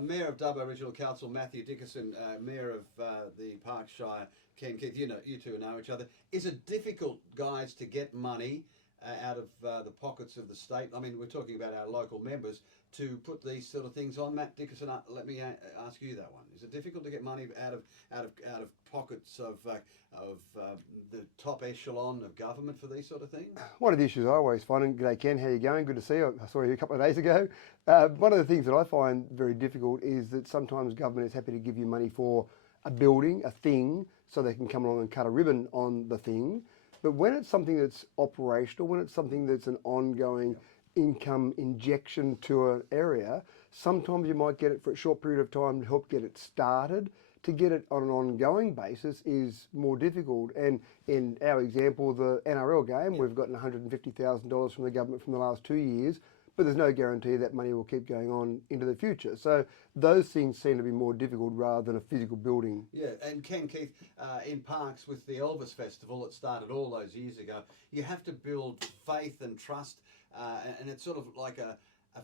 Mayor of Dubbo Regional Council, Matthew Dickerson, Mayor of the Park Shire, Ken Keith, you two know each other. Is it difficult, guys, to get money out of the pockets of the state? I mean, we're talking about our local members to put these sort of things on. Matt Dickerson, let me ask you that one. Is it difficult to get money out of pockets of the top echelon of government for these sort of things? One of the issues I always find, and g'day Ken, how you going? Good to see you. I saw you a couple of days ago. One of the things that I find very difficult is that sometimes government is happy to give you money for a building, a thing, so they can come along and cut a ribbon on the thing. But when it's something that's operational, when it's something that's an ongoing income injection to an area, sometimes you might get it for a short period of time to help get it started. To get it on an ongoing basis is more difficult. And in our example, the NRL game, we've gotten $150,000 from the government from the last 2 years, but there's no guarantee that money will keep going on into the future. So those things seem to be more difficult rather than a physical building. Yeah, and Ken Keith, in parks with the Elvis Festival that started all those years ago, you have to build faith and trust, and it's sort of like a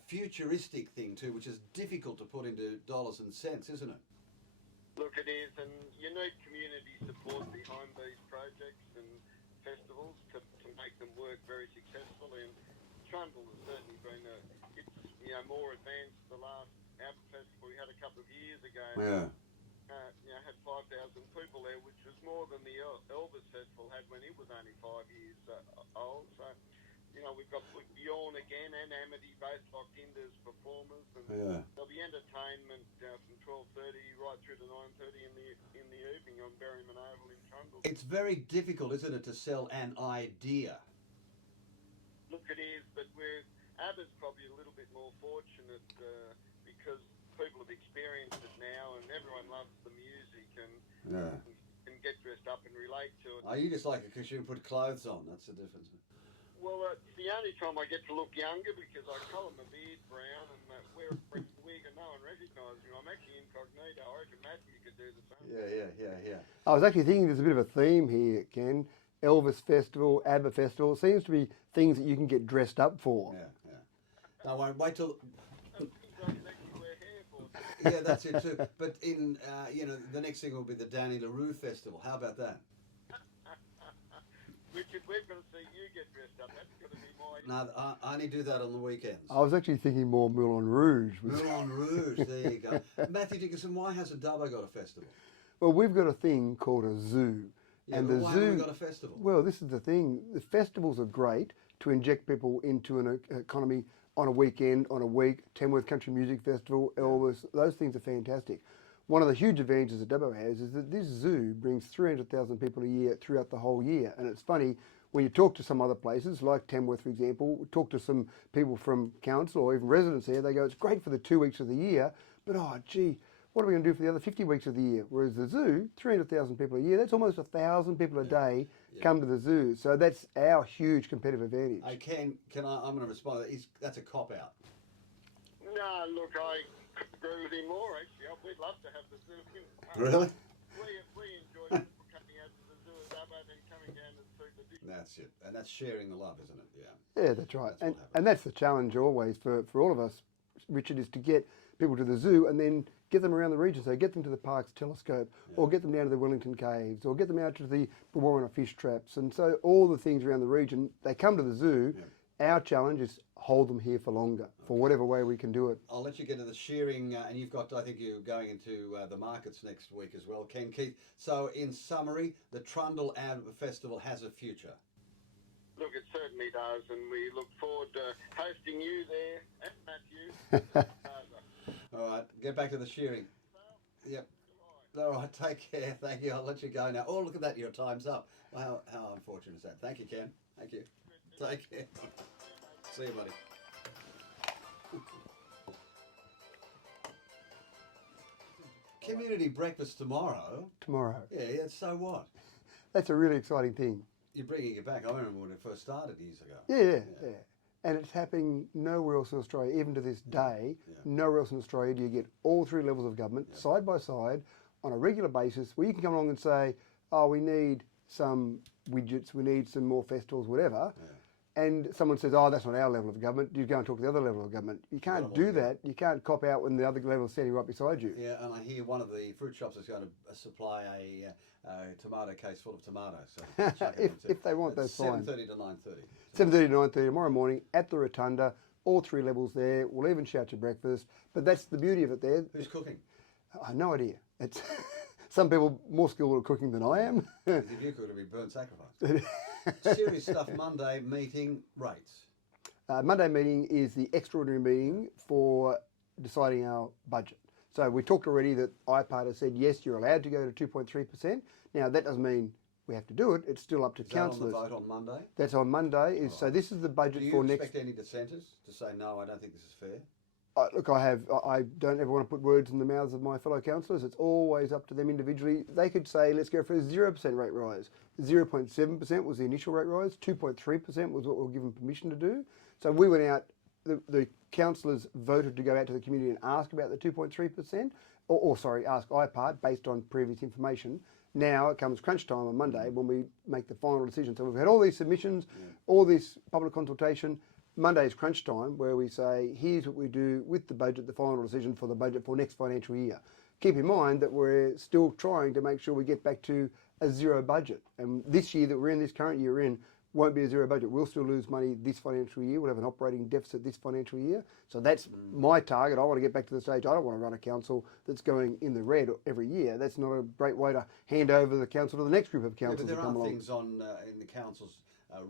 futuristic thing too, which is difficult to put into dollars and cents, isn't it? Look, it is, and you need community support behind these projects and festivals to make them work very successfully. And Trundle has certainly been more advanced. The last ABBA festival we had a couple of years ago, had 5,000 people there, which was more than the Elvis festival had when it was only 5 years old. So, we've got Bjorn again and Amity both locked into as performers, and there'll be entertainment from 12:30 right through to 9:30 in the evening on Berryman Oval in Trundle. It's very difficult, isn't it, to sell an idea? Look, it is, but ABBA's probably a little bit more fortunate because people have experienced it now, and everyone loves the music and get dressed up and relate to it. Oh, you just like it because you can put clothes on. That's the difference. Well, it's the only time I get to look younger because I colour my beard brown and wear a wig and no one recognises me. I'm actually incognito. I reckon Matthew could do the same. Yeah. I was actually thinking there's a bit of a theme here, Ken. Elvis Festival, ABBA Festival. It seems to be things that you can get dressed up for. Yeah. No, wait till... Yeah, that's it too. But in, the next thing will be the Danny LaRue Festival. How about that? Richard, we're going to see you get dressed up. That's going to be my... No, I only do that on the weekends. I was actually thinking more Moulin Rouge. Moulin Rouge, there you go. Matthew Dickerson, why hasn't Dubbo got a festival? Well, we've got a thing called a zoo. Yeah, and why haven't we got a festival? Well, this is the thing. The festivals are great to inject people into an economy on a weekend, on a week. Tamworth Country Music Festival, Elvis, those things are fantastic. One of the huge advantages that Dubbo has is that this zoo brings 300,000 people a year throughout the whole year. And it's funny, when you talk to some other places, like Tamworth, for example, talk to some people from council or even residents there, they go, it's great for the 2 weeks of the year, but what are we going to do for the other 50 weeks of the year? Whereas the zoo, 300,000 people a year, that's almost 1,000 people a day come to the zoo. So that's our huge competitive advantage. I'm going to respond to that. That's a cop-out. No, look, I agree with him more, actually. We'd love to have the zoo. Really? We enjoy coming out to the zoo at Dubbo and then coming down to the zoo. That's it. And that's sharing the love, isn't it? Yeah, that's right. And that's the challenge always for all of us, Richard, is to get people to the zoo and then get them around the region. So get them to the Parkes Telescope or get them down to the Wellington Caves or get them out to the Brewarrina fish traps. And so all the things around the region, they come to the zoo. Our challenge is hold them here for longer, for whatever way we can do it. I'll let you get to the shearing, and you've got, I think you're going into the markets next week as well, Ken Keith. So in summary, the Trundle ABBA Festival has a future. Look, it certainly does, and we look forward to hosting you there, and Matthew. All right, get back to the shearing. Yep. All right, take care. Thank you. I'll let you go now. Oh, look at that. Your time's up. Well, how unfortunate is that? Thank you, Ken. Thank you. Take care. See you, buddy. Community breakfast tomorrow. Yeah, so what? That's a really exciting thing. You're bringing it back. I remember when it first started years ago. Yeah. And it's happening nowhere else in Australia, even to this day. Nowhere else in Australia do you get all three levels of government side by side on a regular basis where you can come along and say, oh, we need some widgets, we need some more festivals, whatever. and someone says, oh, that's not our level of government, you go and talk to the other level of government. You can't do that. You can't cop out when the other level is standing right beside you. Yeah, and I hear one of the fruit shops is going to supply a tomato case full of tomatoes. So if they want, that's fine. 7:30 to 9:30. 7:30 to 9:30 tomorrow morning at the Rotunda, all 3 levels there. We'll even shout your breakfast. But that's the beauty of it there. Who's cooking? I have no idea. It's some people more skilled at cooking than I am. If you could, it'd be burnt sacrifice. Serious stuff. Monday meeting rates. Monday meeting is the extraordinary meeting for deciding our budget. So we talked already that IPART has said, yes, you're allowed to go to 2.3%. Now, that doesn't mean we have to do it. It's still up to councillors. Is that on the vote on Monday? That's on Monday. So this is the budget for next... Do you expect any dissenters to say, no, I don't think this is fair? Look, I don't ever want to put words in the mouths of my fellow councillors. It's always up to them individually. They could say, let's go for a 0% rate rise. 0.7% was the initial rate rise. 2.3% was what we were given permission to do. So we went out, the councillors voted to go out to the community and ask about the 2.3%, ask IPART based on previous information. Now it comes crunch time on Monday when we make the final decision. So we've had all these submissions, all this public consultation. Monday's crunch time where we say, here's what we do with the budget, the final decision for the budget for next financial year. Keep in mind that we're still trying to make sure we get back to a zero budget. And this year that we're in, this current year we're in, won't be a zero budget. We'll still lose money this financial year. We'll have an operating deficit this financial year. So that's my target. I want to get back to the stage. I don't want to run a council that's going in the red every year. That's not a great way to hand over the council to the next group of councils. But there come are along. things on in the council's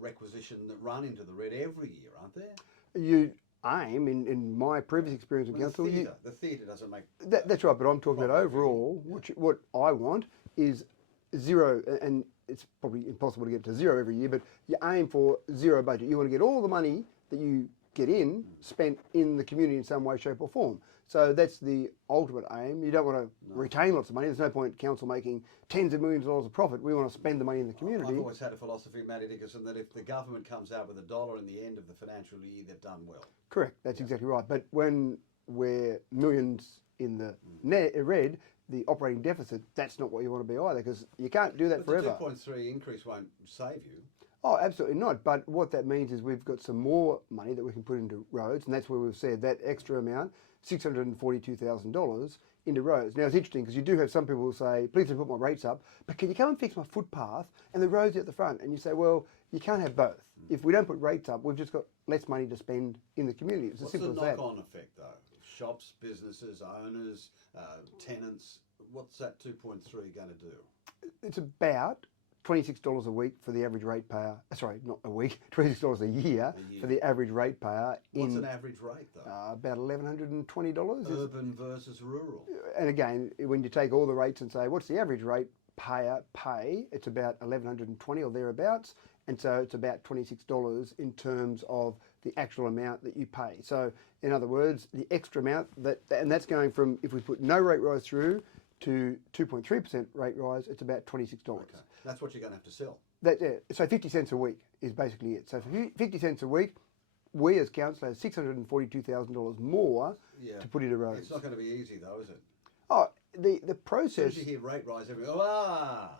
requisition that run into the red every year, aren't there? You aim, in my previous experience with council... The theatre doesn't make... That's right, but I'm talking about overall, what I want is zero, and it's probably impossible to get to zero every year, but you aim for zero budget. You want to get all the money that you get in spent in the community in some way, shape or form. So that's the ultimate aim. You don't want to retain lots of money. There's no point council making tens of millions of dollars of profit. We want to spend the money in the community. I've always had a philosophy, Matty Dickinson, that if the government comes out with $1 in the end of the financial year, they've done well. Correct. That's exactly right. But when we're millions in the red, the operating deficit, that's not what you want to be either, because you can't do that forever. The 2.3 increase won't save you. Oh, absolutely not. But what that means is we've got some more money that we can put into roads, and that's where we've said that extra amount, $642,000 into roads. Now, it's interesting because you do have some people who say, please don't put my rates up, but can you come and fix my footpath and the roads at the front? And you say, well, you can't have both. If we don't put rates up, we've just got less money to spend in the community. It's as simple as that. What's the knock-on effect, though? Shops, businesses, owners, tenants, what's that 2.3 going to do? It's about $26 a week for the average ratepayer. Sorry, not a week. $26 a year for the average ratepayer. What's an average rate though? About $1,120. Urban versus rural. And again, when you take all the rates and say, what's the average ratepayer pay? It's about $1,120 or thereabouts, and so it's about $26 in terms of the actual amount that you pay. So, in other words, the extra amount and that's going from, if we put no rate rise through to 2.3% rate rise, it's about $26. Okay. That's what you're going to have to sell. So 50 cents a week is basically it. So for 50 cents a week, we as council have $642,000 more to put into roads. It's not going to be easy though, is it? Oh, the process... As soon as you hear rate rise,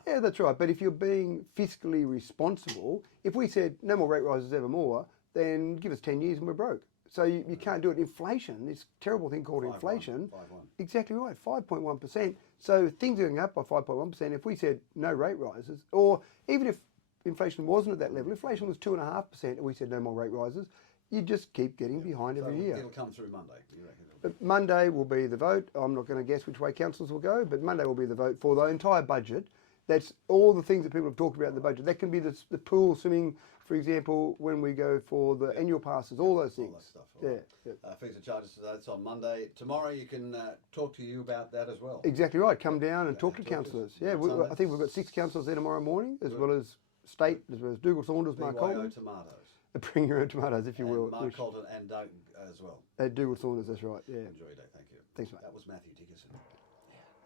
Yeah, that's right. But if you're being fiscally responsible, if we said no more rate rises ever more, then give us 10 years and we're broke. So you can't do it. Inflation, this terrible thing called inflation. 5.1. Exactly right, 5.1%. So things are going up by 5.1%. If we said no rate rises, or even if inflation wasn't at that level, inflation was 2.5% and we said no more rate rises, you just keep getting behind every year. It'll come through Monday, you reckon? But Monday will be the vote. I'm not going to guess which way councils will go, but Monday will be the vote for the entire budget. That's all the things that people have talked about in the budget. That can be the pool, swimming, for example, when we go for the annual passes, all those things. All that stuff. Fees and charges, that's on Monday. Tomorrow you can talk to you about that as well. Exactly right. Come down and talk to councillors. Yeah, I think we've got 6 councillors there tomorrow morning, as well as state, as well as Dougal Saunders, Mark Colton. tomatoes. Bring your own tomatoes, if you will. Mark Colton and Doug as well. Dougal Saunders, that's right. Yeah. Enjoy your day. Thank you. Thanks, mate. That was Matthew Dickinson.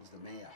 He's the mayor.